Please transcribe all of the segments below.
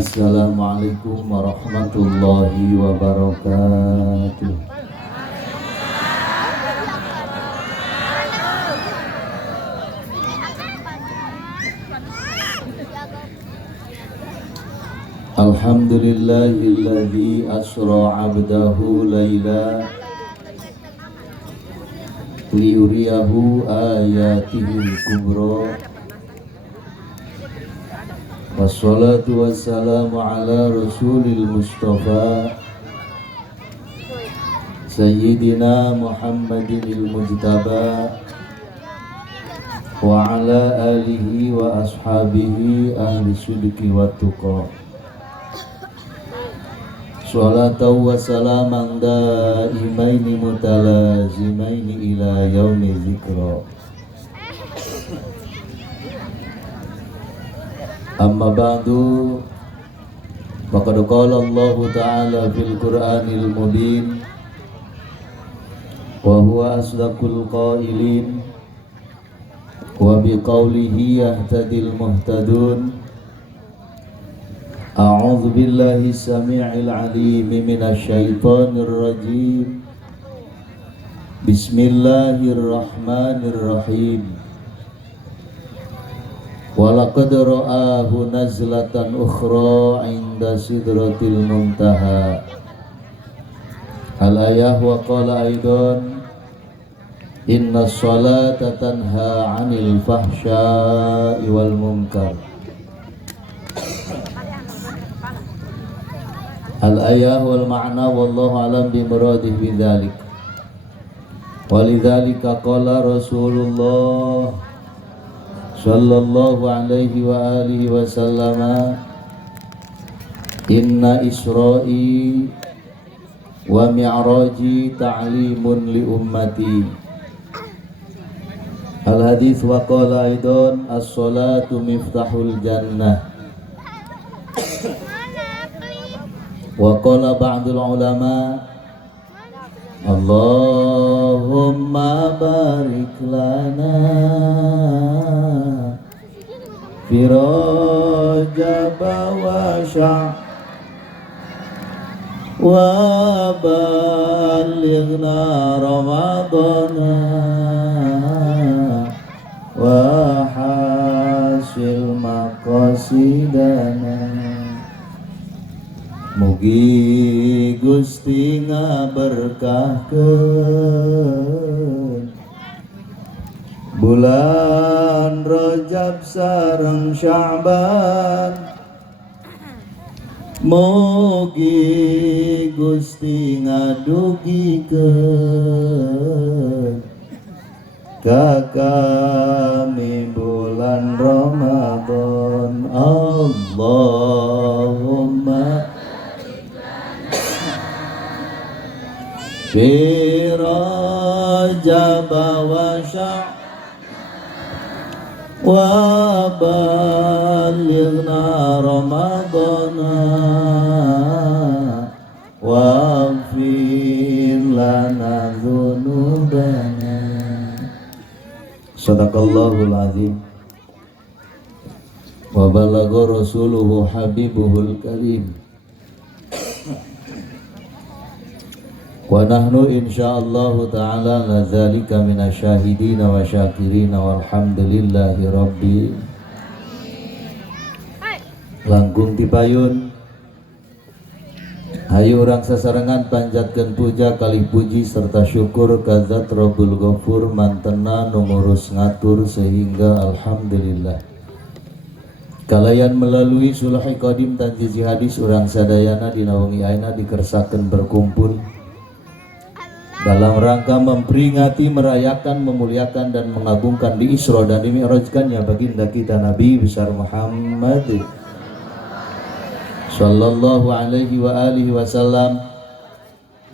Assalamualaikum warahmatullahi wabarakatuh. Alhamdulillahilladzi asra 'abdahu laila liyuriyahu ayatihil kubra. Wassalatu wassalamu ala rasulil mustafa Sayyidina Muhammadinil mujtaba wa ala alihi wa ashabihi ahli sidqi wa tuqa. Salatu wa salaman daimaini mutalazimaini ila yaumi dzikra. Amma ba'du, faqad qala Allah Ta'ala fil Qur'anil Mubin wa huwa asdaqul qailin wa biqaulihi yahtadil muhtadun. A'udzu billahi samii'il 'aliim minasy syaithaanir rajiim. Bismillahirrahmanirrahim. Walaqad ra'ahu nazlatan ukhra 'inda sidratil muntaha. Al-ayah wa qala aidan inna sholata tanha 'anil fahsya'i wal munkar. Al-ayah wal ma'na wallahu alam bi muradih bidzalik. Walidzalika qala Rasulullah sallallahu alaihi wa alihi wa sallama inna isra'i wa mi'raji ta'limun li ummati. Al-hadits wa qala aidan as-salatu miftahul jannah. Wa qala ba'dul ulama Allahumma barik lana fi Rajab wa Sya'ban wa ballighna Ramadana wa hasil maqasidana. Mugi Gusti ngaberkahkeun bulan Rajab sareng Sya'ban. Mugi Gusti ngadugikeun ka kami bulan Ramadan. Allahumma fi Rajab wa Sya'ban wa ballighna Ramadana wa ighfir lana dzunubana. Shadaqallahul azim wa balagha rasuluhu habibuhul karim. Wa nahnu insyaallah ta'ala ladzalika minasyahidina wa syakirina walhamdulillahi rabbil langkung tipayun. Hayu urang sasarengan panjatkeun puja kalih puji serta syukur ka Zat Rabbul Ghafur mantena nu ngurus ngatur sehingga alhamdulillah kalayan melalui sulhi qadim tanjizi hadis urang sadayana dina wengi ayeuna dikersakeun berkumpul dalam rangka memperingati, merayakan, memuliakan dan mengagungkan di Isra dan di Mi'rajkannya baginda kita Nabi besar Muhammad sallallahu alaihi wa alihi wasallam.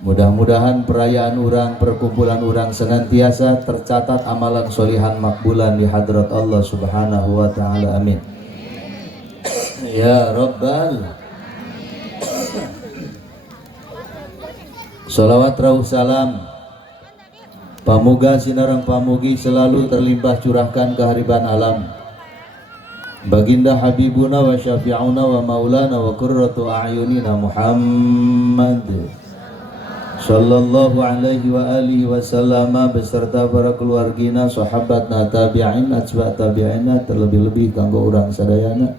Mudah-mudahan perayaan urang, perkumpulan urang senantiasa tercatat amalan solihan makbulan di hadrat Allah Subhanahu wa taala. Amin. Ya Rabbal. Salawat rawuh salam pamuga sinareng pamugi selalu terlimpah curahkan ke hariban alam Baginda Habibuna wa Syafi'una wa Maulana wa Qurratu A'yunina Muhammad sallallahu alaihi wa alihi wasallama beserta para keluargina, sahabatna, tabi'in, atba' tabi'ina, terlebih-lebih kanggo urang sadayana.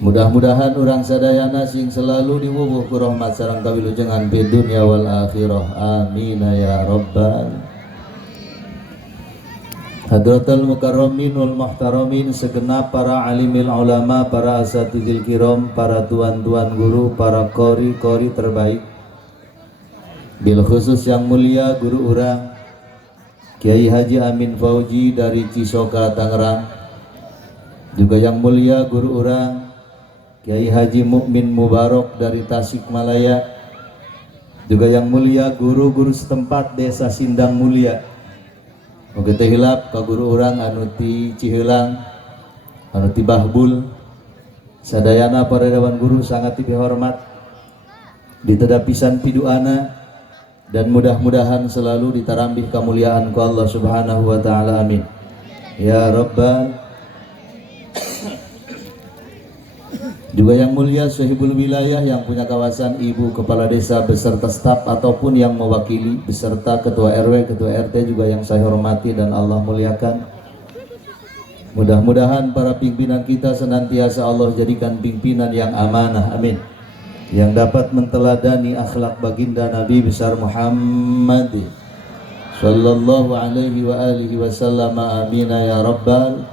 Mudah-mudahan urang sadayana sing selalu diwuwuh ku rahmat sareng kawilujengan fid dunya wal akhirah. Amin ya rabbal. Hadratul mukarramin wal muhtaramin, segenap para alimil ulama, para asatidil kiram, para tuan-tuan guru, para qori-qori terbaik. Bil khusus yang mulia guru urang Kiai Haji Amin Fauji dari Cisoka Tangerang. Juga yang mulia guru urang Kiai Haji Mukmin Mubarok dari Tasikmalaya. Juga yang mulia guru-guru setempat Desa Sindang Mulia. Mugi teh hilap ka guru urang anu ti Ciheulang, anu ti Bahbul, sadayana para dewan guru sangat dihormat, diteda pisan piduana, dan mudah-mudahan selalu ditarambih kemuliaan ku Allah Subhanahu wa taala. Amin ya rabbal. Juga yang mulia sahibul wilayah yang punya kawasan, ibu kepala desa beserta staf ataupun yang mewakili beserta ketua RW, ketua RT juga yang saya hormati dan Allah muliakan. Mudah-mudahan para pimpinan kita senantiasa Allah jadikan pimpinan yang amanah, amin. Yang dapat menteladani akhlak baginda Nabi besar Muhammad sallallahu alaihi wa alihi wasallam, amin ya rabbal.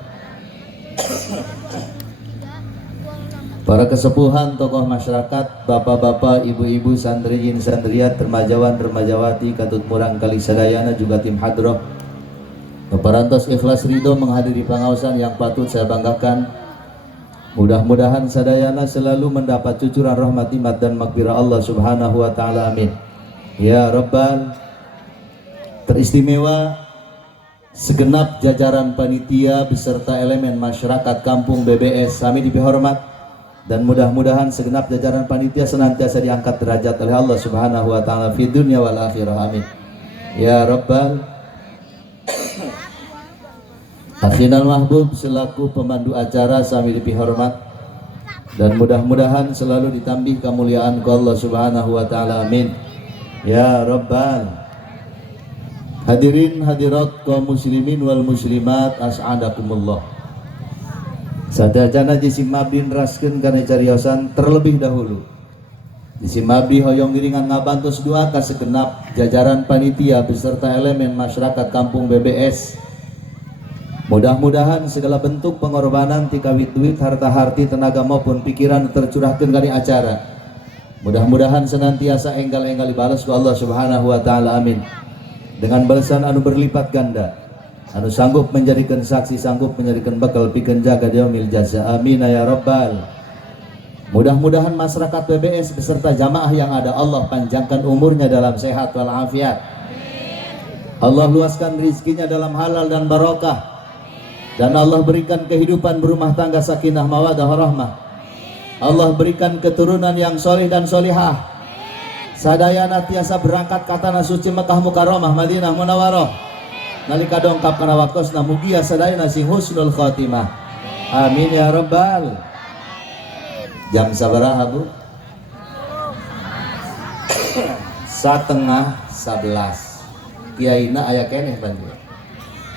Para kesepuhan, tokoh masyarakat, bapak-bapak, ibu-ibu, santrijin, santriat, remajawan, remajawati, katut murang kali sadayana, juga tim hadroh. Parantos ikhlas ridho menghadiri pengawasan yang patut saya banggakan. Mudah-mudahan sadayana selalu mendapat cucuran rahmat, imat, dan maghfirah Allah Subhanahu wa taala, amin. Ya rabbal. Teristimewa segenap jajaran panitia beserta elemen masyarakat kampung BBS, kami dihormat. Dan mudah-mudahan segenap jajaran panitia senantiasa diangkat derajat oleh Allah Subhanahu wa taala fid dunya wal akhirah, amin ya rabbal. Akhinal mahbub selaku pemandu acara sami dihormat, dan mudah-mudahan selalu ditambih kemuliaan ku Allah Subhanahu wa taala, amin ya rabbal. Hadirin hadirat kaum muslimin wal muslimat, as'adakumullah. Sadajana jisim mabdi neraskeun kana cariosan terlebih dahulu. Jisim mabdi hoyong ngiringan ngabantos doa ka segenap jajaran panitia beserta elemen masyarakat kampung BBS. Mudah-mudahan segala bentuk pengorbanan ti kawit duit, harta harti, tenaga maupun pikiran tercurahkeun kana acara. Mudah-mudahan senantiasa enggal-enggal dibalas ku Allah Subhanahu wa taala, amin. Dengan balasan anu berlipat ganda. Anu sanggup menjadikan saksi, sanggup menjadikan bekal pikeun jaga yaumil jaza, amin ya rabbal. Mudah-mudahan masyarakat BBS beserta jamaah yang ada Allah panjangkan umurnya dalam sehat walafiat. Allah luaskan rizkinya dalam halal dan barokah, dan Allah berikan kehidupan berumah tangga sakinah mawaddah warahmah. Allah berikan keturunan yang solih dan solihah. Sadayana tiasa berangkat ka tanah suci Mekah Mukarramah Madinah Munawwarah. Nalika dongkap kana waktosna mugia sadayana sing husnul khotimah, amin ya rabbal. Jam sabaraha bu? 10:30. Kiaina aya keneh bantu.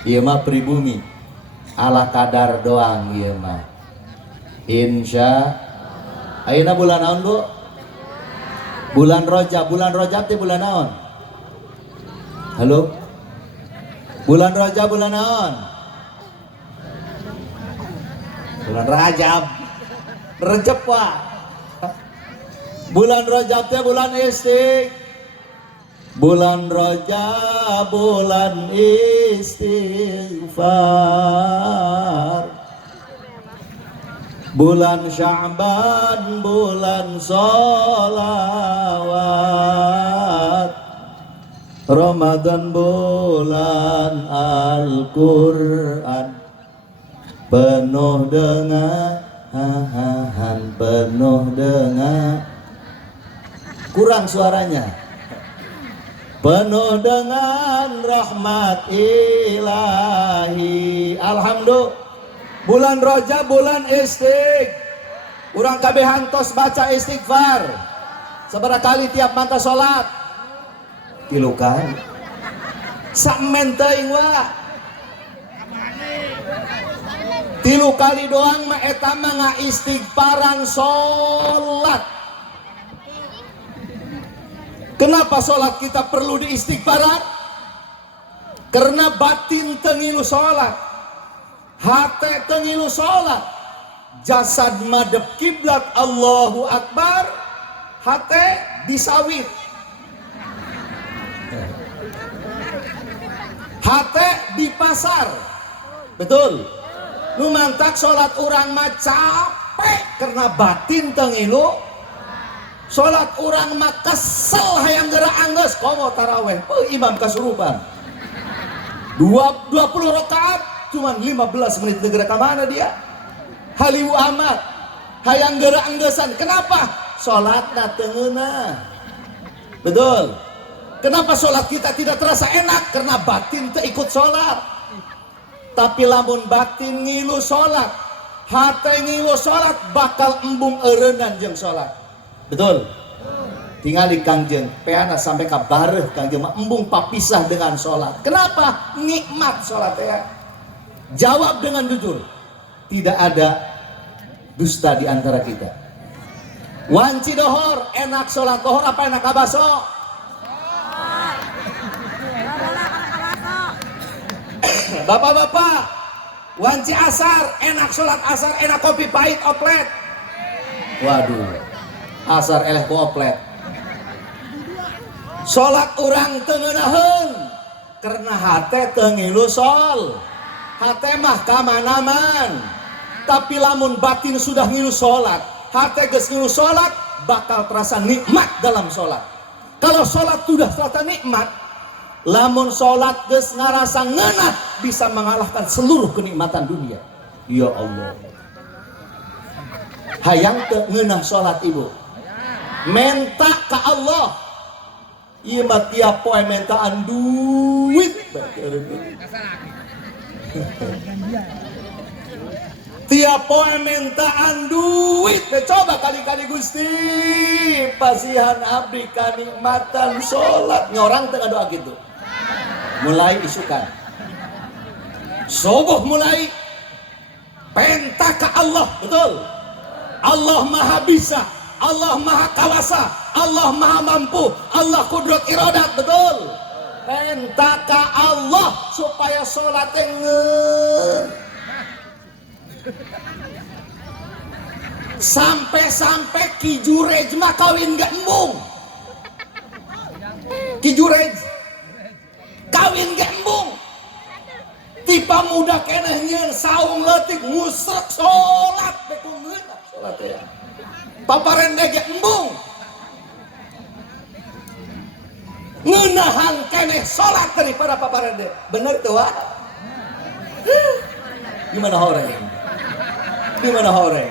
Ieu mah pribumi ala kadar doang ieu mah. Insya ayeuna bulan naon bu? Bulan Rajab. Bulan Rajab teh bulan naon? Halo? Bulan Rajab bulan naon? Bulan Rajab. Rejab wa. Bulan Rajab teh bulan istiq. Bulan Rajab bulan istighfar. Bulan Sya'ban bulan sholawat. Ramadan bulan Al-Quran, penuh dengan kurang suaranya, penuh dengan rahmat ilahi. Alhamdulillah. Bulan Rajab bulan urang kabehan tos baca istighfar seberapa kali tiap manta sholat? 3 kali. Samen teuing wa 3 kali doang mah eta mah ngaistighfaran sholat. Kenapa sholat kita perlu diistighfaran? Karena batin tengilu sholat, hati tengilu sholat, jasad madep kiblat Allahu Akbar, hati disawit, hati di pasar. Betul. Lu mantak sholat orang mah capek karena batin tengilu. Sholat orang mah kesel hayang geura anggeus komo taraweh. Imam kasurupan 20 rakaat cuman 15 menit negara ke mana dia? Haliwu amat hayang geura anggeusan. Kenapa? Sholatna teu ngeunah. Betul. Kenapa sholat kita tidak terasa enak? Karena batin teu ikut sholat. Tapi lamun batin ngilu sholat, hate ngilu sholat, bakal embung eureunnan jeung sholat. Betul. Tinggal di Kangjeng peana sampai ka bareuh Kangjeng mah embung papisah dengan sholat. Kenapa? Nikmat sholat ya. Jawab dengan jujur. Tidak ada dusta di antara kita. Wanci dohor enak sholat dohor apa enak kabaso? Bapak-bapak, wanci asar enak sholat asar enak kopi pahit oplet. Waduh. Asar eleh ku oplet. Sholat urang teu ngeunaheun karena hate teu ngilu sol. Hate mah kamanaman. Tapi lamun batin sudah ngilu sholat, hate geus ngilu sholat, bakal terasa nikmat dalam sholat. Kalau sholat sudah terasa nikmat, lamun sholat geus ngarasa ngeunah, bisa mengalahkan seluruh kenikmatan dunia. Ya Allah. Hayang teu ngeunah sholat ibu. Menta ke Allah. Ieu mah tiap poe mentaan duit. Tiap poe mentaan duit. Coba kali-kali Gusti pasihan abdi kanikmatan sholat. Nyorang tengah doa gitu. Mulai isukan. Subuh mulai. Penta ke Allah. Betul. Allah maha bisa. Allah maha kawasa, Allah maha mampu, Allah kudrat iradat. Betul. Pentaka Allah supaya sholatnya sampai Ki Jurej mah kawin gak embung. Ki Jurej kawin gak embung. Tipa muda keneh nyeun saung leutik ngusrek sholat beku ngeunah sholatnya. Paparende ge embung. Ngeunahan keneh salat daripada paparende. Bener tuh wah. Gimana horeng? Gimana horeng?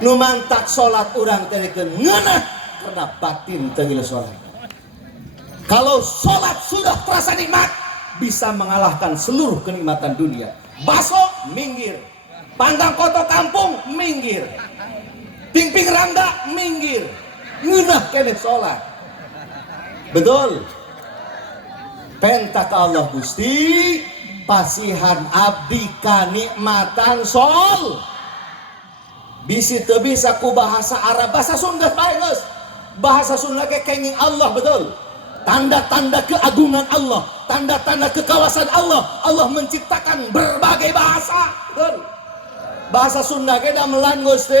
Nu mantak salat urang teh ngeunah karena batin teu ngilu salat. Kalau salat sudah terasa nikmat, bisa mengalahkan seluruh kenikmatan dunia. Baso minggir. Pandang koto kampung minggir, pingping randa minggir, ngeunah keneh sholat. Betul. Penta ka Allah Gusti pasihan abdi kanikmatan sol. Bisi teu bisa ku bahasa Arab, bahasa Sunda bae geus. Bahasa Sunda ge kenging Allah. Betul. Tanda-tanda keagungan Allah, tanda-tanda kekawasan Allah. Allah menciptakan berbagai bahasa. Betul. Bahasa Sunda ge damelan Gusti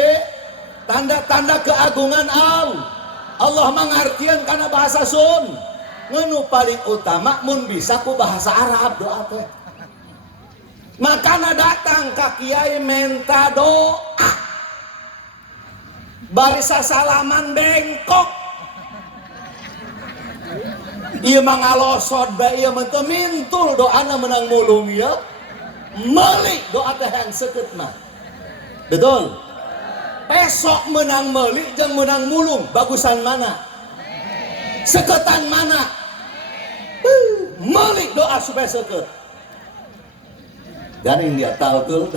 tanda-tanda keagungan Allah. Allah mengartian karena bahasa Sun. Ngenu paling utama mun bisa ku bahasa Arab doa teh. Makana datang ka kiai menta doa. Barisa salaman bengkok. Ieu mah ngalosot bae ieu mah teu mintul doana menang mulung ya. Meuli doa teh yang seukeut mah. Betul. Pesok menang meuli jeung menang mulung bagusan mana? Seketan mana? Meuli doa supaya seket. Dan yang dia tahu tuh.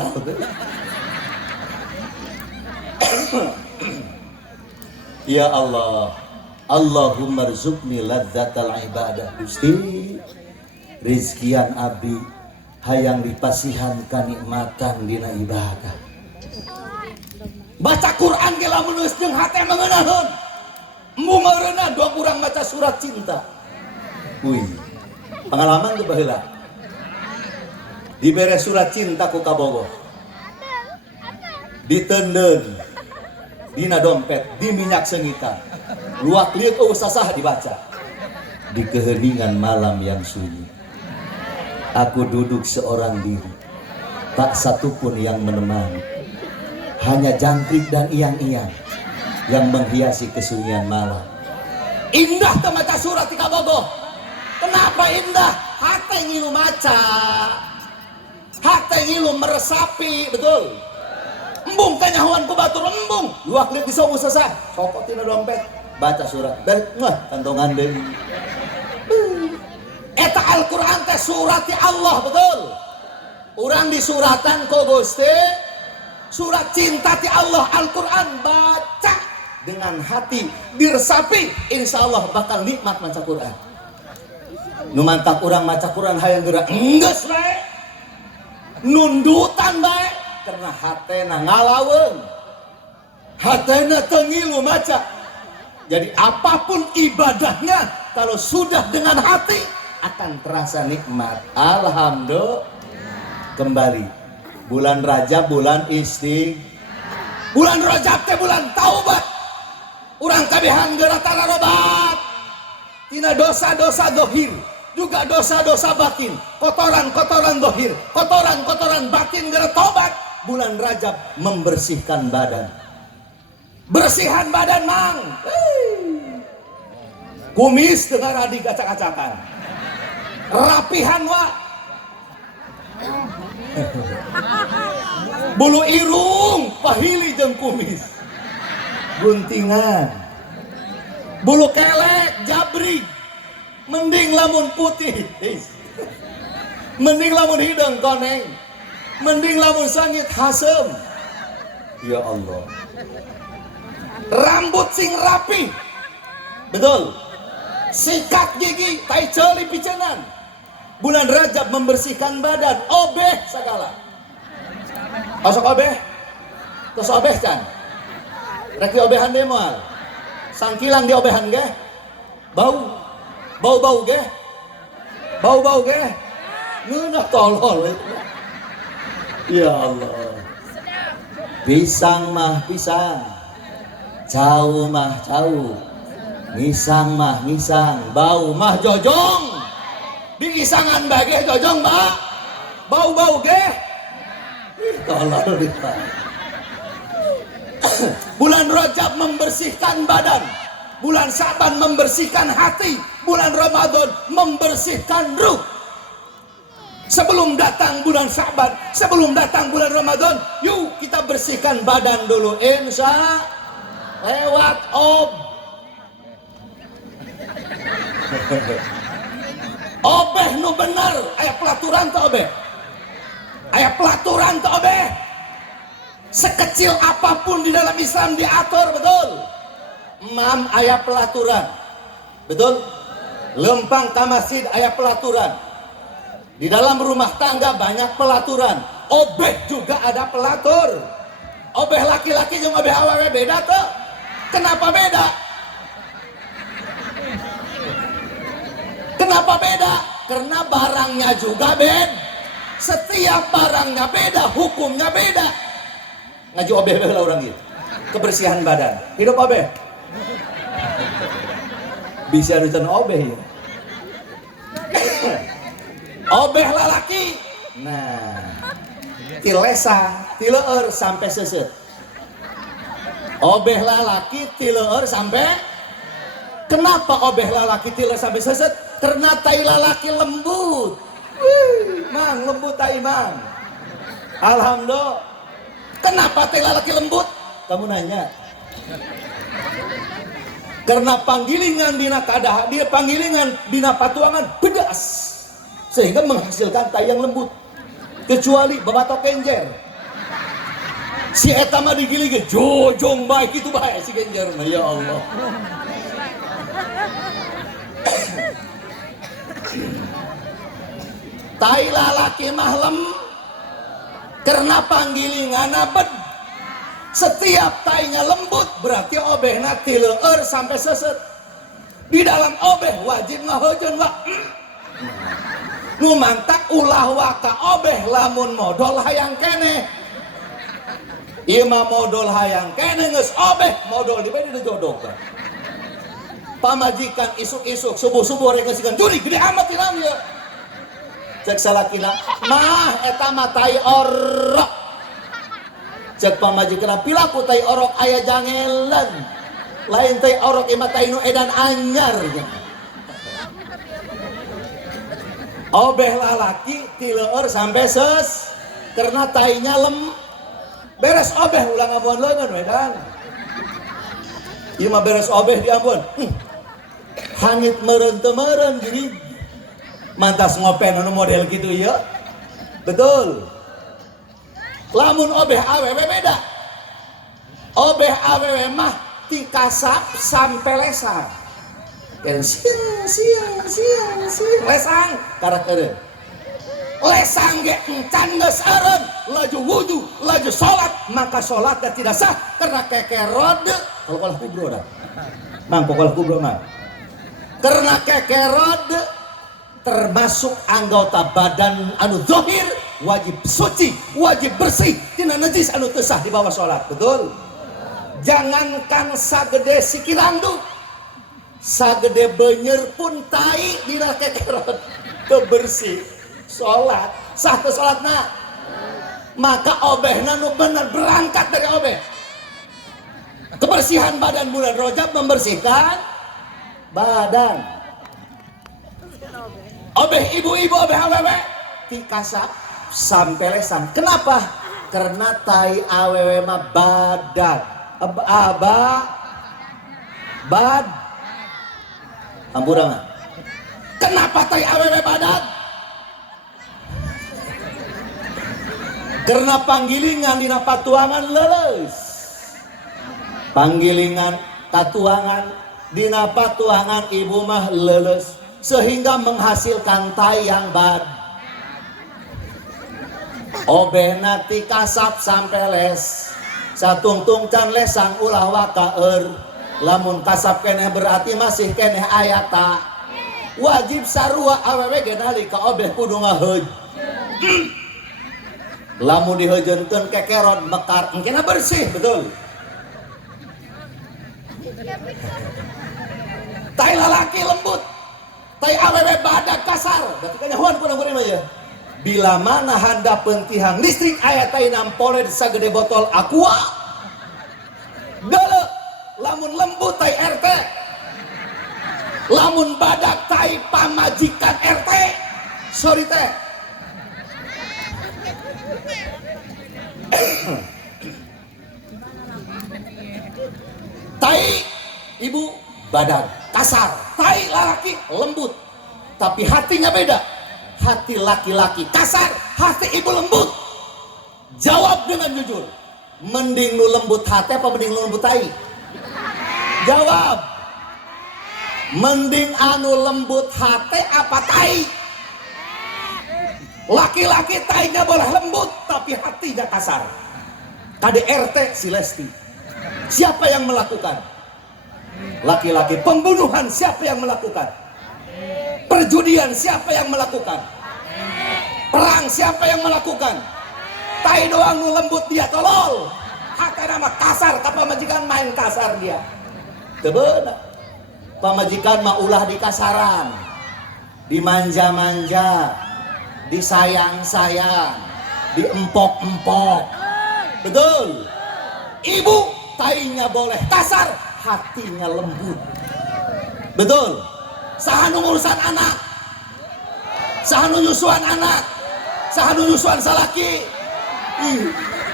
Ya Allah, Allahumma rzuqni ladzatal ibadah. Gusti, rizkian abdi hayang dipasihan kanikmatan dina ibadah. Baca Quran ge lamun geus jeung hate mengeunahun. Embu meureunna dua urang baca surat cinta. Wih, pengalaman teu baheula. Dibere surat cinta ku kabogoh. Ditendeun dina dompet, di minyak sengitan. Luak liuk usasah dibaca. Di keheningan malam yang sunyi, aku duduk seorang diri, tak satupun yang menemani. Hanya jangkrik dan iyang-iyang yang menghiasi kesunyian malam. Indah temata surat di kabogoh. Kenapa indah? Hate ngilu maca, hate ngilu meresapi, betul. Embung tanyahuan ku batur embung. Luak liuk bisa usasah. Sokot tina dompet, baca surat. Balik kantongan deui. Eta Al-Quran teh surat ti Allah, betul. Urang disuratan ku Gusti, surat cinta ti Allah Al-Quran, baca dengan hati, diresapi, insya Allah bakal nikmat maca Quran. Nu mantap urang maca Quran hayang geura enggeus bae, nundutan bae, karena hatena ngalaweung, hatena teu ngilu maca. Jadi apapun ibadahnya, kalau sudah dengan hati akan terasa nikmat. Alhamdulillah. Kembali bulan Rajab, bulan bulan Rajab teh bulan taubat. Urang kabehan geura tararobat tina dosa-dosa dohir, juga dosa-dosa batin, kotoran-kotoran dohir, kotoran-kotoran batin geura tobat. Bulan Rajab membersihkan badan. Bersihan badan mang. Kumis dengan radi acak-acakan. Rapihan wa. Bulu irung pahili jeung kumis. Guntingan. Bulu kelek jabri. Mending lamun putih. Mending lamun hidung koneng. Mending lamun sangit hasem. Ya Allah. Rambut sing rapi. Betul. Sikat gigi, tai ceuli picenan. Bulan Rajab membersihkan badan, obeh segala. Osok obeh, terus obeh can. Rek obehan deh moal. Sangkilang di obehan ge. Bau ge. Bau ge. Ngeunah tolol. Ya Allah. Pisang mah pisang. Cau mah cau. Ngisang mah ngisang, bau mah jojong. Di isangan bage jojong mbak, bau ge. Tolol kita. Bulan Rajab membersihkan badan, bulan Sa'ban membersihkan hati, bulan Ramadan membersihkan ruh. Sebelum datang bulan Sa'ban, sebelum datang bulan Ramadan, yuk kita bersihkan badan dulu, insya lewat obeh nu bener, aya pelaturan teu obeh. Aya pelaturan teu obeh. Sekecil apapun di dalam Islam diatur, betul. Mam aya pelaturan. Betul? Lempang ka masjid aya pelaturan. Di dalam rumah tangga banyak pelaturan. Obeh juga ada pelatur. Obeh laki-laki jeung obeh awewe beda teu? Kenapa beda? Kenapa beda? Karena barangnya juga beda. Setiap barangnya beda, hukumnya beda. Ngaji obeh lah orang gitu. Kebersihan badan. Hidup obeh. Bisa dutan obeh ya. Obeh lalaki. Nah, tilesa, tileur sampai seset. Obeh lalaki, tileur sampai. Kenapa obeh lalaki tileur sampai seset? Karena tai lalaki lembut. Mang lembut tai mang. Alhamdulillah. Kenapa tai lalaki lembut? Kamu nanya. Karena panggilingan dina kadaha, dia panggilingan dina patuangan pedas sehingga menghasilkan tai yang lembut. Kecuali babatok kenjer. Si eta mah digiling jojong baik itu baik si kenjer mah ya Allah. Tai lalaki mahlem karena panggilingan abad. Setiap tainya lembut berarti obehna ti leueur sampai seset. Di dalam obeh wajib ngahojeun wa. Nu mantak ulah waka obeh lamun modal hayang keneh. Ieu mah modal hayang keneh geus obeh modal di bade dijodohkeun. Pamajikan isuk-isuk subuh-subuh rek ngasihkeun juri gede amat ilang ieu. Cek salakina mah eta mah tai orok. Cek pamajikan pilaku tai orok aya jangelan. Lain tai orok imah tai nu edan anyar. Obeh lalaki ti leueur sampai ses karena tainya beres obeh ulang amuan leungeun we dan. Ieu mah beres obeh di Ambon. Hangit meureun teu meureun jadi mantas ngopen anu model gitu ieu. Betul. Lamun obeh awewe beda. Obeh awewe mah ti kasap sampai lesang. Dan siang lesang karak eureun. Lesang ge encan geus eureun, laju wudu, laju salat, maka salatnya tidak sah karena kekerod. Kalau kubro dah. Mang pokoknya kubro mah. Karena kekerod termasuk anggota badan anu zahir wajib suci, wajib bersih tina najis anu teu sah di bawah salat, betul? Jangankan sagede sikilandu, sagede beunyeur pun tai dina kekerot teu bersih. Salat sah teu salatna? Maka obehna nu bener berangkat dari obeh. Kebersihan badan bulan Rajab membersihkan badan. Obeh ibu-ibu, obeh awewe ti kasap sampai lesang. Kenapa? Karena tai awewe mah badan bad ampura. Kenapa tai awewe badan? Karena panggilingan dina patuangan leuleus. Panggilingan katuangan dina patuangan ibu mah leuleus sehingga menghasilkan tai yang bad. Obehna ti kasap sampai les. Satungtung can lesang ulah wakaeur. Lamun kasap keneh berarti masih keneh ayata. Wajib sarua awewe ge nalika obeh kudu ngaheuj. Lamun diheujeunkeun kekerod mekar engkena bersih, betul. Tai lalaki lembut, tai awewe badak kasar. Berarti kanyahoan kurang mah ya. Bila mana handapeun tihang listrik aya tai nampole sagede botol aqua. Deuleu lamun lembut tai RT. Lamun badak tai pamajikan RT. Sorry teh. Tai ibu badan kasar, tai laki lembut, tapi hatinya beda. Hati laki-laki kasar, hati ibu lembut. Jawab dengan jujur, mending lu lembut hati apa mending lu lembut tai? Jawab, mending anu lembut hati apa tai? Laki-laki tainya boleh lembut tapi hatinya kasar. KDRT si Lesti. Siapa yang melakukan? Laki-laki. Pembunuhan siapa yang melakukan? Perjudian siapa yang melakukan? Perang siapa yang melakukan? Tai doang nu lembut dia tolol. Hati nama kasar, pamajikan main kasar dia. Teu beunang. Pamajikan mah ulah di kasaran. Dimanja-manja. Disayang-sayang, diempok-empok. Betul. Ibu tainya boleh kasar, hatinya lembut. Betul. Saha nu ngurusan anak, saha nu nyusuan anak, saha nu nyusuan salaki.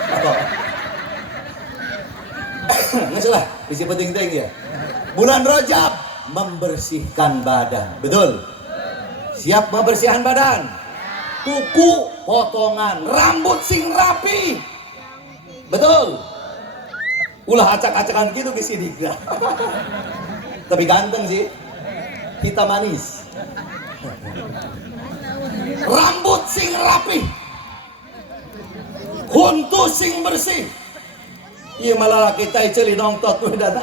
Apa? Nggak salah, bisi penting-penting ya. Bulan Rajab membersihkan badan. Betul? Siap membersihkan badan? Kuku potongan, rambut sing rapi. Betul? Ulah acak-acakan gitu di sini. Tapi ganteng sih. Kita manis. Rambut sing rapi. Kuntu sing bersih. Iya malah kita celi nongtot dan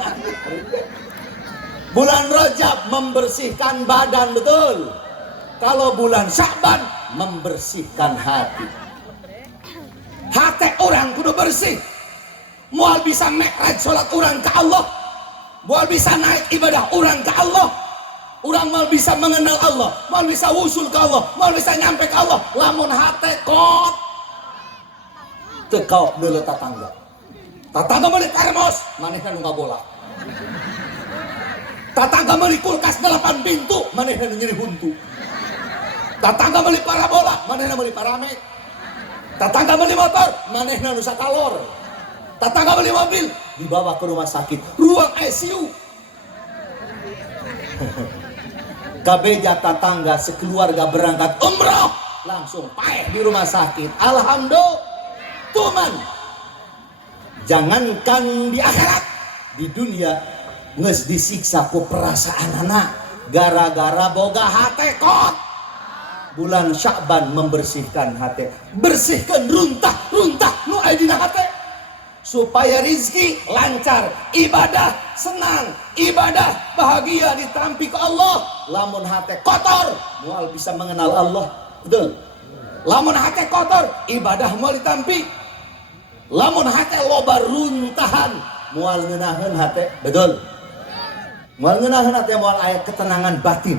bulan Rajab membersihkan badan, betul. Kalau bulan Sya'ban membersihkan hati. Hati orang kudu bersih. Mual bisa mi'raj salat orang ke Allah. Mual bisa naik ibadah orang ke Allah. Orang mal bisa mengenal Allah, mal bisa usul ke Allah, mal bisa nyampe ke Allah. Lamun hati kot tekau dulu tatangga. Tatangga beli termos, manehna nu ngabola. Tatangga beli kulkas 8 pintu, manehna nu nyeri huntu. Tatangga beli parabola, manehna beli parame. Tatangga beli motor, manehna nu sakalor. Tatangga beli mobil, dibawa ke rumah sakit, ruang ICU. Kabeja tatangga sekeluarga berangkat umroh, langsung paeh di rumah sakit. Alhamdulillah, tuman. Jangankan di akhirat, di dunia nges disiksa ku perasaan anak gara-gara boga hate kot. Bulan Sya'ban membersihkan hati, bersihkan runtah nu aya dina hate supaya rizki lancar, ibadah senang, ibadah bahagia ditampi ke Allah. Lamun hati kotor, mual bisa mengenal Allah. Betul? Lamun hati kotor, ibadah mual ditampi. Lamun hati loba runtahan, mual ngeunaheun hati. Betul? Mual ngeunaheun hati, mual aya ketenangan batin,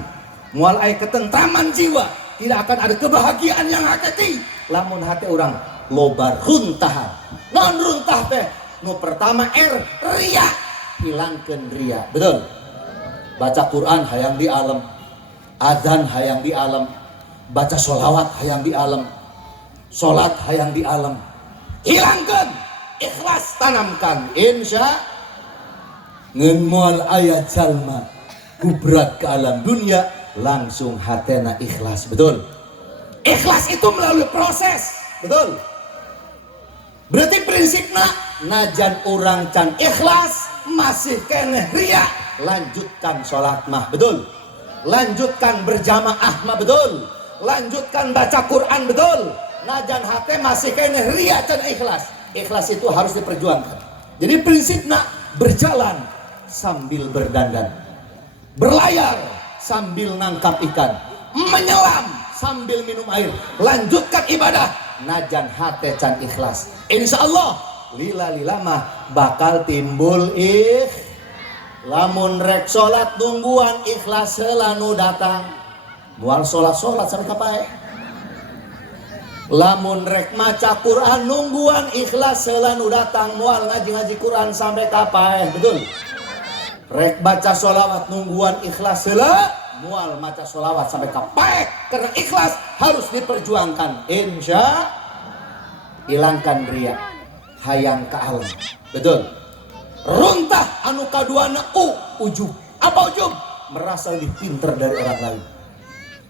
mual aya ketentraman jiwa. Tidak akan ada kebahagiaan yang hakiki lamun hati orang loba runtahan. Non runtah teh nu pertama ria, hilangkeun ria. Betul? Baca Quran hayang di alam, azan hayang di alam, baca sholawat hayang di alam, sholat hayang di alam. Hilangkan, ikhlas tanamkan, insya ngeun moal aya jalma kubrak ke alam dunia langsung hatena ikhlas. Betul? Ikhlas itu melalui proses. Betul? Berarti prinsipnya najan orang can ikhlas masih keneh ria, lanjutkan sholat mah. Betul? Lanjutkan berjamaah mah. Betul? Lanjutkan baca Quran. Betul? Najan hati masih keneh ria can ikhlas. Ikhlas itu harus diperjuangkan. Jadi prinsipnya berjalan sambil berdandan, berlayar sambil nangkap ikan, menyelam sambil minum air, lanjutkan ibadah najan hati can ikhlas. Insya Allah lila mah bakal timbul lamun rek sholat nungguan ikhlas heula nu datang mual sholat sampai kapae. Lamun rek maca Quran nungguan ikhlas heula nu datang mual ngaji Quran sampai kapae. Betul? Rek baca sholawat nungguan ikhlas heula mual maca sholawat sampai kapae. Karena ikhlas harus diperjuangkan. Insya hilangkan ria, hayang ke alam. Betul? Runtah anu kaduana ujub. Apa ujub? Merasa lebih pintar dari orang lain,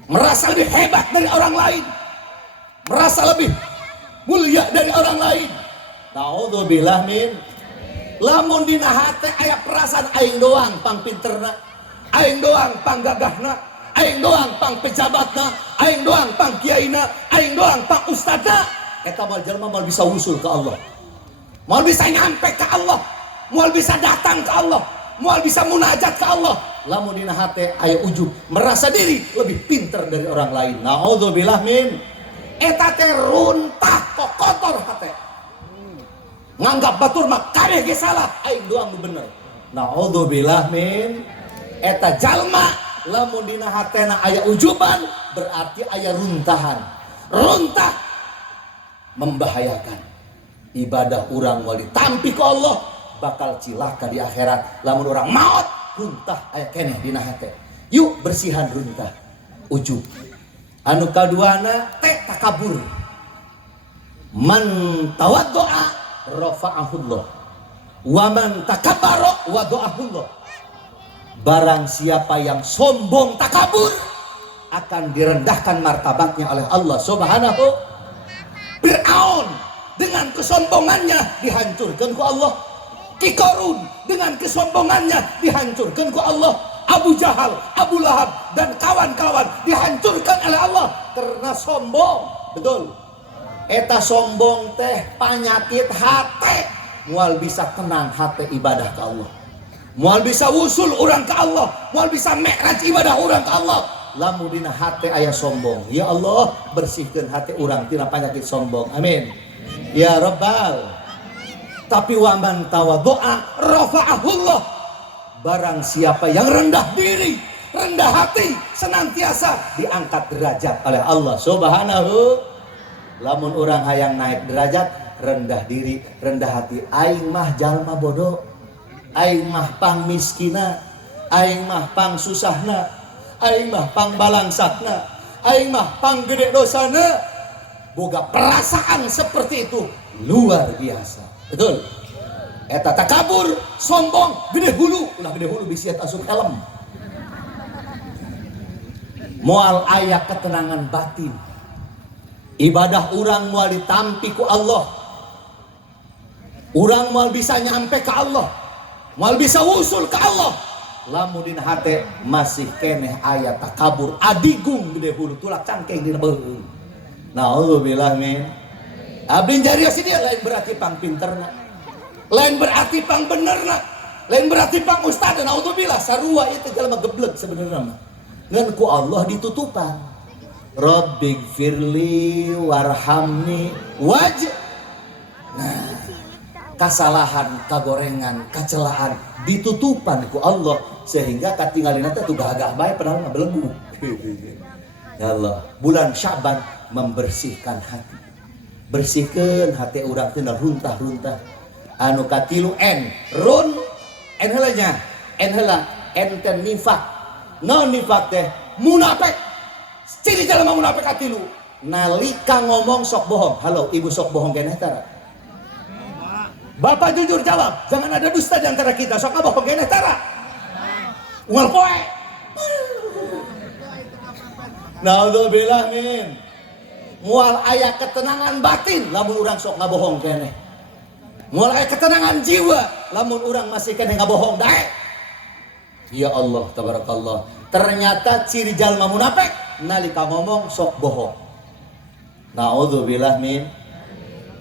merasa lebih hebat dari orang lain, merasa lebih mulia dari orang lain. Naudzubillah min. Lamun dina hate aya perasaan aing doang pang pinterna, aing doang pang gagahna, aing doang pang pejabatna, aing doang pang kiaina, aing doang pang ustadna. Eta mal jelema mal bisa usul ke Allah, mal bisa nyampe ke Allah, mal bisa datang ke Allah, mal bisa munajat ke Allah. Lamun dina hate aya ujub, merasa diri lebih pintar dari orang lain. Naudzubillah min. Eta teh runtah kok kotor hate. Nganggap batur mah kabeh ge salah, aing doang nu bener. Naudzubillah min. Eta jalma lamun dina hatena aya ujuban berarti aya runtahan. Runtah membahayakan. Ibadah urang moal ditampi ke Allah bakal cilaka di akhirat. Lamun urang maot runtah aya keneh dina hate. Yuk bersihan runtah ujub. Anu kaduana teh takabur. Man tawaddoa rafa'ahullah wa man takabbara wada'ahullah. barang siapa yang sombong takabur akan direndahkan martabatnya oleh Allah Subhanahu. Fir'aun dengan kesombongannya dihancurkan ku Allah. Ki Qarun dengan kesombongannya dihancurkan ku Allah. Abu Jahal, Abu Lahab dan kawan-kawan dihancurkan oleh Allah karena sombong. Betul. Eta sombong teh penyakit hati. Mual bisa tenang hati ibadah ke Allah. Mual bisa wusul orang ke Allah. Mual bisa mi'raj ibadah orang ke Allah. Lamun dina hati aya sombong. Ya Allah, bersihkan hati orang tina penyakit sombong. Amin. Ya Rabbal. Tapi waman tawadhu'a rafa'ahullah. Barang siapa yang rendah diri, rendah hati, senantiasa diangkat derajat oleh Allah Subhanahu. Lamun orang hayang naik derajat, rendah diri, rendah hati. Aing mah jalma bodoh, aing mah pang miskina, aing mah pang susahna, aing mah pang balangsakna, aing mah pang gede dosana. Boga perasaan seperti itu luar biasa. Betul. Eta takabur, sombong, gede hulu, ulah gede hulu bisa asup helm. Moal aya ketenangan batin. Ibadah orang moal ditampi ku Allah. Orang moal bisa nyampe ke Allah. Moal bisa wusul ke Allah. Lamun dina hate masih keneh aya takabur, adigung gede hulu, tulak cangkeng dina beueung. Nauzubillah min. Abdi jarios dia lain berarti pang pinterna. Lain berarti pang benerna. Lain berarti pang ustad. Nauzubillah sarua itu jelema geblek sebenarnya mah. Ngan ku Allah ditutupan. Rabbighfirli warhamni waj. Nah, kasalahan, kagorengan, kecelaan ditutupan ku Allah sehingga katinggalina teh tuh gagah bae padahal mah belenggu. Ya Allah, bulan Syaban membersihkan hati. Bersihkan hati urang teh runtah-runtah. Anu katilu run heula nya. Heula enten nifak. Non nifak teh munafik. Ciri jelema munafik katilu. Nalika ngomong sok bohong. Halo, ibu sok bohong keneh tara? Bapak jujur jawab, jangan ada dusta di antara kita. Sok bohong keneh tara? Unggal poe. Nauzubillah min. Mual aya ketenangan batin lamun urang sok ngabohong keneh. Mual aya ketenangan jiwa lamun urang masih keneh ngabohong dae. Ya Allah tabarakallah. Ternyata ciri jalma munafik nalika ngomong sok bohong. Nauzubillah min.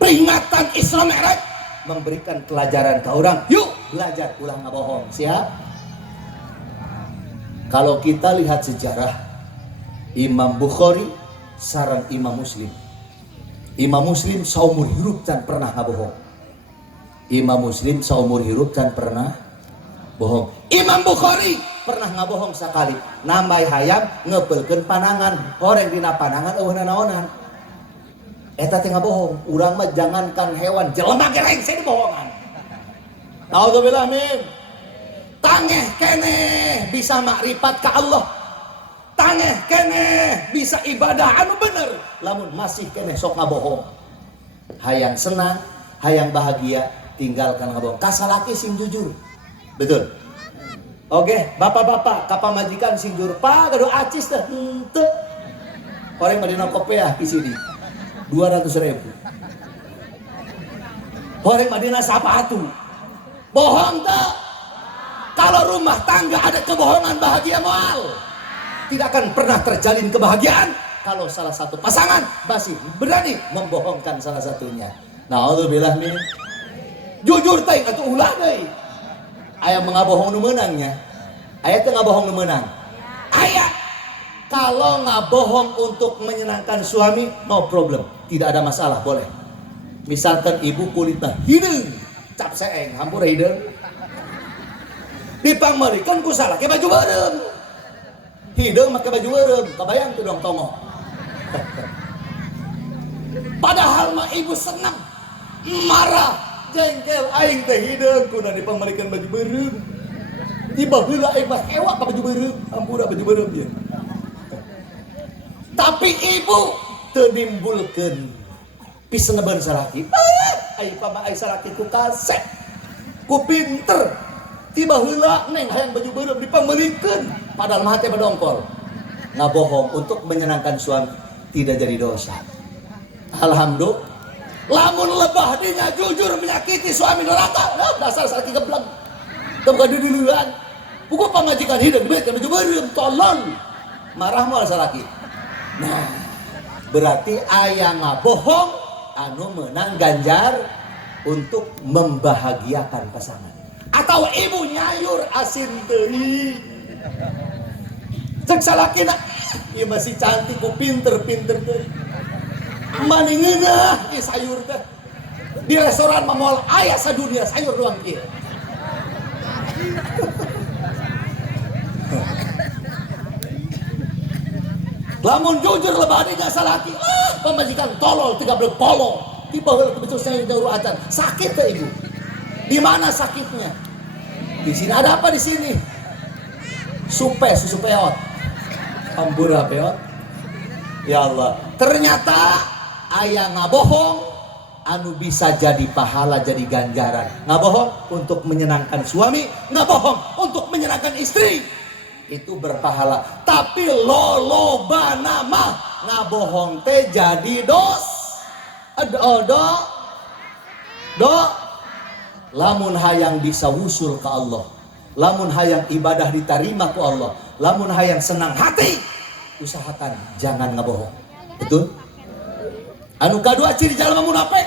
Peringatan Islam Mi'raj memberikan pelajaran ke orang. Yuk belajar ulang ngabohong. Siap? Kalau kita lihat sejarah Imam Bukhari sareng Imam Muslim. Imam Muslim saumur hirup can pernah ngabohong. Imam Muslim saumur hirup can pernah bohong. Imam Bukhari pernah ngabohong sekali. Nambah hayam ngepelkeun panangan. Horeng dina panangan eueuhna naonan. Eta teh ngabohong. Urang mah jangankan hewan, jelema ge rengse dibohongan. Nauzubillah min. Tangeh keneh bisa makrifat ka Allah. Tangeh keneh bisa ibadah anu bener. Lamun masih keneh sok ngabohong. Hayang senang, hayang bahagia, tinggalkan ngabohong. Kasalaki sing jujur. Betul. Oke, bapak-bapak, kapal majikan sing jujur. Pak, gado acis teh. Henteu. Orang madina kopiah di sini. 200.000. Orang madina sapatu. Bohong teh. Kalau rumah tangga ada kebohongan bahagia moal. Tidak akan pernah terjalin kebahagiaan kalau salah satu pasangan masih berani membohongkan salah satunya. Nauzubillah min. Jujur teh atuh ulah deui. Aya mengabohong nu meunangnya. Aya teh ngabohong nu meunang. Aya. Kalau ngabohong untuk menyenangkan suami, no problem. Tidak ada masalah, boleh. Misalkan ibu kulitnya hideung, cap seeng, hampura hideung. Dipangmerikeun ku salaki baju beureum. Hideung make baju beureum, kabayang tuh dong tongo. Padahal mah ibu senang, marah, jengkel aing teh hideung kuna dipangmerikeun baju beureum. Tiba heula aing mah hewa ka baju beureum, hampura baju beureum ieu. Tapi ibu teu nimbulkeun pisenebeun salaki. Aing pamah aing salaki ku kasep, ku pinter. tiba heula neng hayang baju beureum dipameulikkeun padahal mah teh badongkol. Ngabohong untuk menyenangkan suami tidak jadi dosa. Alhamdulillah. Lamun lebah dinya jujur menyakiti suami neraka, dasar salaki gebleg. Teu kaduduluan. Pukul pamajikan hideung beut baju beureum tolol. Marah moal salaki. Nah, berarti aya ngabohong anu meunang ganjar untuk membahagiakan pasangan. Atau ibu nyayur asin teuing. Cek salakina, ieu masih cantik ku pinter-pinter teuing. Maningeunah ieu sayur teh. Di restoran mah moal aya sadunia sayur doang kieu. Lamun jujur lebadi gak salaki, pemajikan tolol 30 polo. Tiba heula kebetul saya dauru acan. Sakit teh ibu. Di mana sakitnya? Di sini ada apa di sini? Susu peot. Ambura peot. Ya Allah. Ternyata aya ngabohong anu bisa jadi pahala, jadi ganjaran. Ngabohong untuk menyenangkan suami, ngabohong untuk menyenangkan istri. Itu berpahala. Tapi lolobana mah ngabohong teh jadi do lamun hayang bisa wusul ke Allah, lamun hayang ibadah diterima ku Allah, lamun hayang senang hati, usahakan jangan ngabohong. Betul? Anu kadua ciri jalma munafik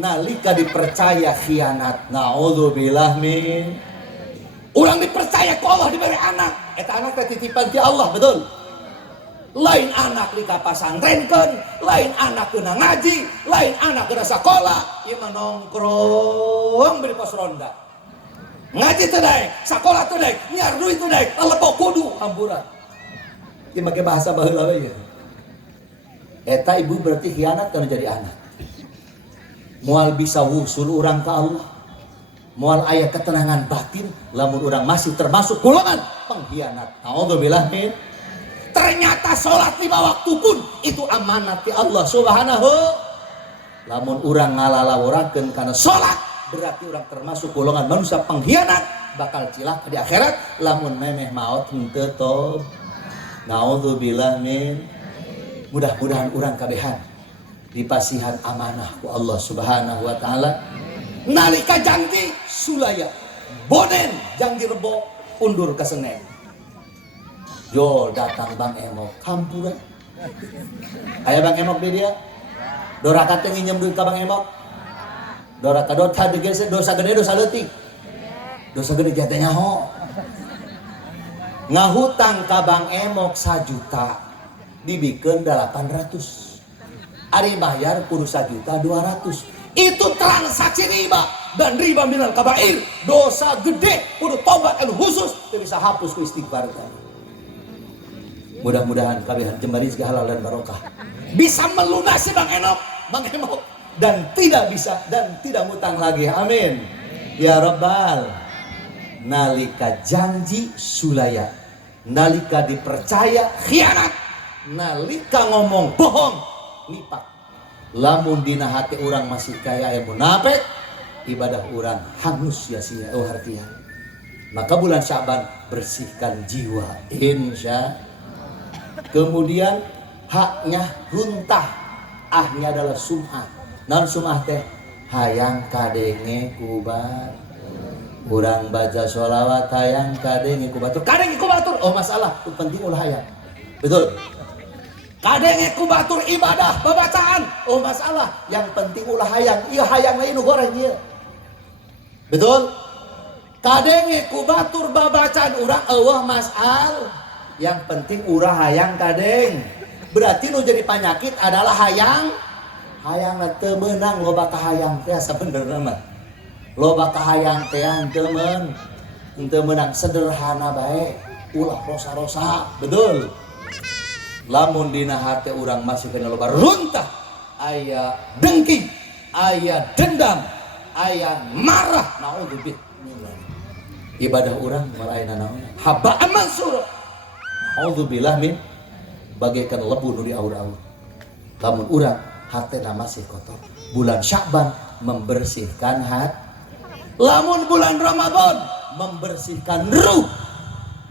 nalika dipercaya khianat. Naudzubillah min. Urang dipercaya ku Allah diberi anak, eta anak teh titipan ti Allah, betul? Lain anak di pasantrenkeun, lain anak kena ngaji, lain anak kena sakola, ieu mah nongkrong beri pos ronda. Ngaji teh daek, sakola teh daek, nyar duit teh daek, lelebo kudu hamburan. Ieu make bahasa baheula we. Eta ibu berarti khianat kana jadi anak. Moal bisa wusul urang ka Allah. Moal aya ketenangan batin lamun urang masih termasuk golongan pengkhianat. Naudzubillah min. Ternyata sholat 5 waktu pun itu amanat di Allah subhanahu. Lamun urang ngalalawurakeun kana sholat berarti urang termasuk golongan manusia pengkhianat, bakal cilaka di akhirat lamun memeh maot henteu tob. Naudzubillah min. Mudah-mudahan urang kabehan dipasihan amanah ku Allah subhanahu wa ta'ala. Nalika janji sulaya boden janji rebo undur ka Senen. Jol datang Bang Emok kampuran. Aya Bang Emok di dia. Doraka teh nginjem duit ka Bang Emok. Doraka dosa gede dosa leutik. Dosa gede teh nyaho. Ngahutang ka Bang Emok 1 juta dibikeun 800. Ari bayar kudu 1.200.000. Itu transaksi riba dan riba minal kabair. Dosa gede kudu tobat anu khusus teu bisa hapus ku istighfar teh. Mudah-mudahan kabehan jembar rezeki halal dan barokah bisa melunasi Bang Emok dan tidak bisa dan tidak ngutang lagi. Amin ya rabbal. Nalika janji sulaya, nalika dipercaya khianat, nalika ngomong bohong nipak. Lamun dina hati orang masih kaya aya munafik, ibadah orang hangus sia-sia. Artinya maka bulan Syaban bersihkan jiwa insya. Kemudian haknya runtah, ahnya adalah sum'ah. Non sum'ah teh hayang kadenge kubat. Urang baca sholawat hayang kadenge kubatur. Kadenge kubatur, oh masalah, itu penting ulah hayang. Betul. Kadenge kubatur ibadah, babacaan, oh masalah, yang penting ulah hayang. Iya hayang lain goreng ieu. Betul. Kadenge kubatur babacaan urang eueuh masal. Yang penting urah hayang kadeng. Berarti nu jadi penyakit adalah hayang teu meunang loba ka hayang teh sabenerna mah. Loba ka hayang teh teu meunang sederhana bae, ulah rosa-rosa, betul. Lamun dina hati urang masih kena loba runtah, aya dengki, aya dendam, aya marah, naudzubillah. Ibadah urang moal aya naon? Haba'an mansura. Auzubillah min bagaikan lebu nu di aur-aur. Lamun urang hatena masih kotor. Bulan Sya'ban membersihkan hati. Lamun bulan Ramadan membersihkan ruh.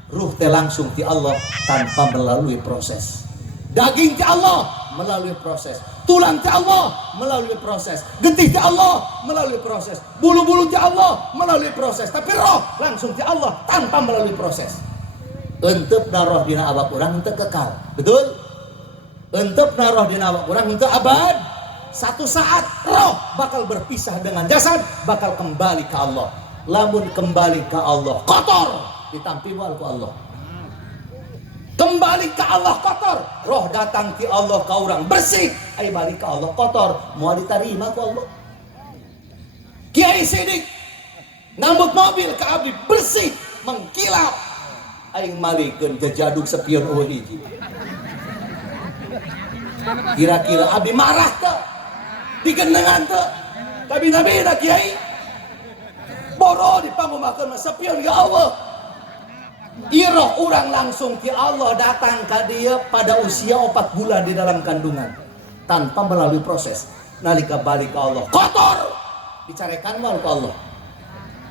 Ruh teh langsung ti Allah tanpa melalui proses. Daging ti Allah melalui proses. Tulang ti Allah melalui proses. Getih ti Allah melalui proses. Bulu-bulu ti Allah melalui proses. Tapi roh langsung ti Allah tanpa melalui proses. Entep naroh dina awak urang henteu kekal. Betul? Entep naroh dina awak urang henteu abad. Satu saat roh bakal berpisah dengan jasad, bakal kembali ke Allah. Lamun kembali ke Allah kotor, ditampi moal ku Allah. Kembali ke Allah kotor, roh datang ke Allah ka urang bersih, ai balik ke Allah kotor, moal ditarima ku Allah. Kiai Sidik ngambut mobil ke abdi bersih, mengkilap, aing malikeun jejaduk sepion eueuh hiji. Kira-kira abdi marah teu? Digendengan teu? Tapi nabi na kiai boro dipangumakeun sepion ya Allah. Iroh orang langsung ke Allah datang ke dia pada usia 4 bulan di dalam kandungan tanpa melalui proses. Nalika balik ke Allah kotor, dicarekan mal ke Allah,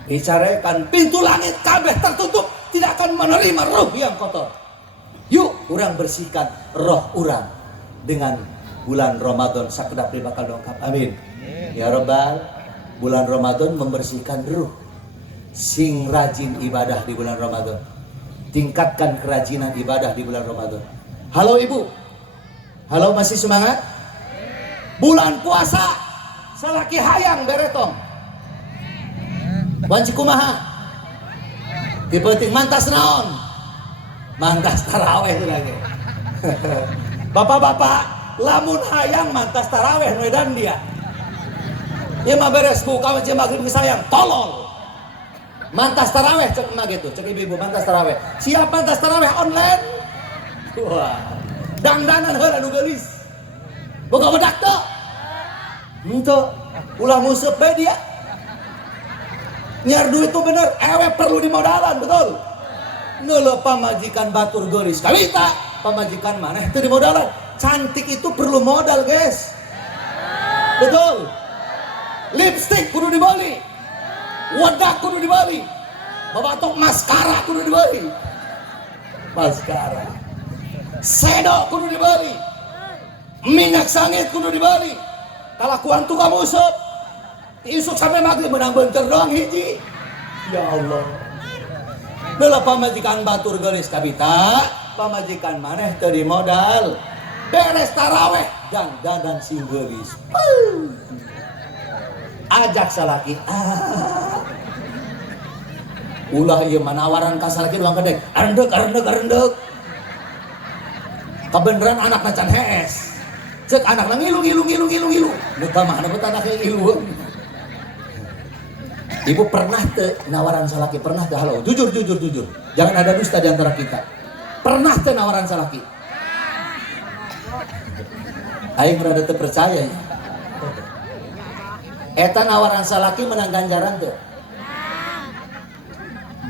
dicarekan pintu langit kabeh tertutup, tidak akan menerima roh yang kotor. Yuk orang bersihkan roh orang dengan bulan Ramadan sakedap bakal dongkap. Amin ya Rabbal. Bulan Ramadan membersihkan ruh. Sing rajin ibadah di bulan Ramadan, tingkatkan kerajinan ibadah di bulan Ramadan. Halo ibu, halo masih semangat? Bulan puasa salaki hayang beretong wanci kumaha dipenting mantas naon, mantas taraweh lagi. Bapak-bapak lamun hayang mantas taraweh medan dia ya mah beres buka masjid maghrib sayang tolol mantas taraweh cek emak gitu, cek ibu-ibu mantas taraweh. Siap mantas taraweh online? Wah, dangdanan heula nu geulis. Boga bedak teu? Henteu, ulah nguseup bae dia. Nyiar duit tuh bener, ewe perlu dimodalan, betul? Neuleuh pamajikan batur geulis kawita, pamajikan maneh teu dimodalan. Cantik itu perlu modal, guys. Betul? Lipstick kudu dibeli. Wadah kudu dibeli, babatok maskara kudu dibeli, maskara, sedo kudu dibeli, minyak sangit kudu dibeli. Kalakuan tukang usap, isuk sampai maghrib menang bentar doang hiji. Ya Allah, bela pamajikan batur gelis kabita, pamajikan maneh tadi modal, beres taraweh dan sing gelis. Ajak salaki ulah ieu manawaran ka salaki doang kedek arendek kebeneran anak macan hees cek anak ngilu nuka mah anak anaknya ngiluan. Ibu pernah teu nawaran salaki? Pernah teu? Halo, jujur jangan ada dusta di antara kita. Pernah teu nawaran salaki? Aing rada teu percaya ya. Eta nawaran salaki menang ganjaran tuh.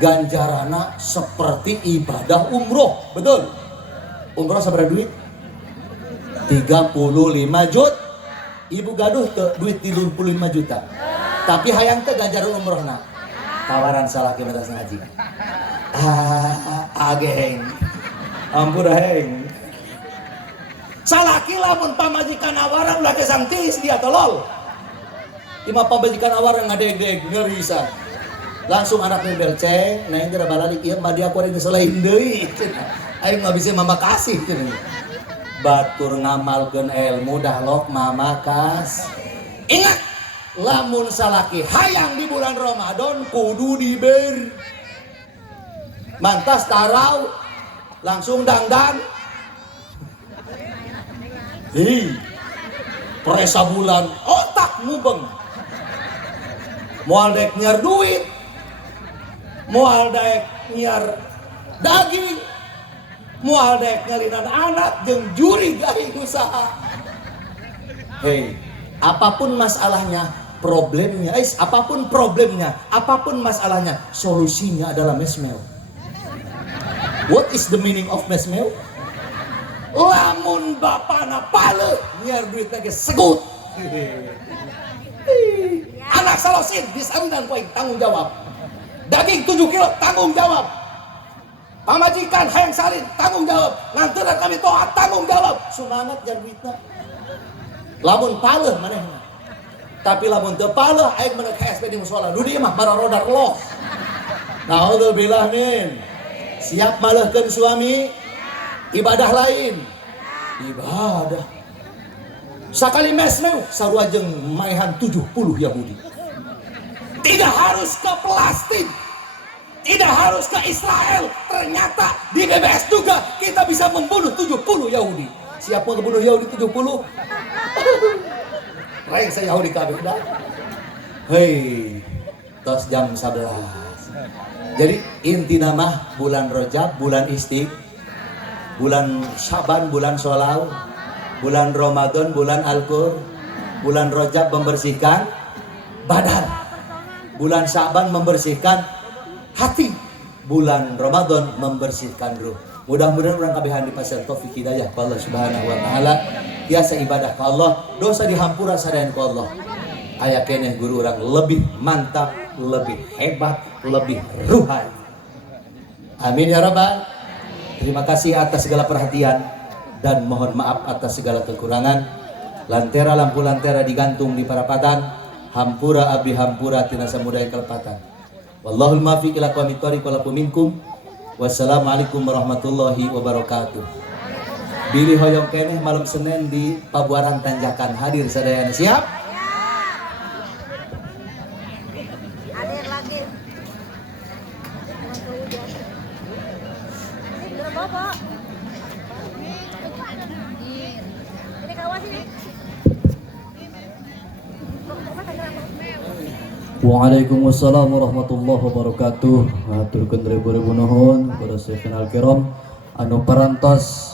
Ganjarana seperti ibadah umroh, betul? Umroh seberapa duit? 35 juta. Ibu gaduh tuh duit 35 juta. Tapi hayang teh ganjaran umrohna. Tawaran salaki mentas ngaji. Ageng. Ampun heng. Salaki lamun pamajikan nawaran ulah kesangtis dia tolol. Ima pamajikan awaran ngadeg-deg ngerisan. Langsung anak nembel ceng, nah ini balalik ieu mah dia kuring selain deui. Aing mah bisa mamakasih cenah. Batur ngamalkeun ilmu dahlok mamakas. Ingat, lamun salaki hayang di bulan Ramadan kudu diber. Mantas tarau langsung dangdan. Presa bulan otak mubeng. Moal dek nyiar duit, moal dek nyiar daging, moal dek nyalinan anak jeung juri garing usaha. Hei, apapun masalahnya, problemnya, apapun masalahnya, solusinya adalah mesmel. What is the meaning of mesmel? Lamun bapana pale nyiar duit lagi segut. Anak salosin disaminan poin tanggung jawab. Daging 7 kilo tanggung jawab. Pamajikan hayang salin tanggung jawab. Nganturan kami toat tanggung jawab. Semangat jan duitna. Lamun paleuh manehna. Tapi lamun teu paleuh aing meunang ka SPD musola. Nu dieu mah bara roda los. Naudzubillah min. Siap maleuhkeun suami? Ibadah lain. Ibadah. Sakali mesmeu sarua jeung maehan 70 Yahudi. Tidak harus ke Palestina. Tidak harus ke Israel. Ternyata di BBS juga kita bisa membunuh 70 Yahudi. Siapa membunuh Yahudi 70? Reng saya Yahudi kabeh dah. Hei, tos jam 11. Jadi inti nama bulan Rajab, bulan bulan Syaban, bulan Sholal, bulan Ramadan, bulan Al-Qur, bulan Rajab membersihkan badan, bulan Syaban membersihkan hati, bulan Ramadan membersihkan ruh. Mudah-mudahan orang kabehan dipasang taufik hidayah ka Allah Subhanahu wa taala, biasa ibadah ka Allah, dosa dihampura sadayan ka Allah. Aya keneh guru orang lebih mantap, lebih hebat, lebih ruhani. Amin ya rabbal. Terima kasih atas segala perhatian dan mohon maaf atas segala kekurangan. Lantera lampu lantera digantung di parapatan, hampura abdi hampura tina samudaya kalepatan. Wallahul muwaffiq ila aqwamit thoriq wa lakum minkum. Wassalamualaikum warahmatullahi wabarakatuh. Bilih hoyong keneh malam Senin di Pabuaran Tanjakan. Hadir sadayana siap? Hadir lagi. Ini Bapak. Ini kawan sini. Waalaikumsalam warahmatullahi wabarakatuh. Haturkeun ribu-ribu nuhun para sayyidina al-kiram anu parantos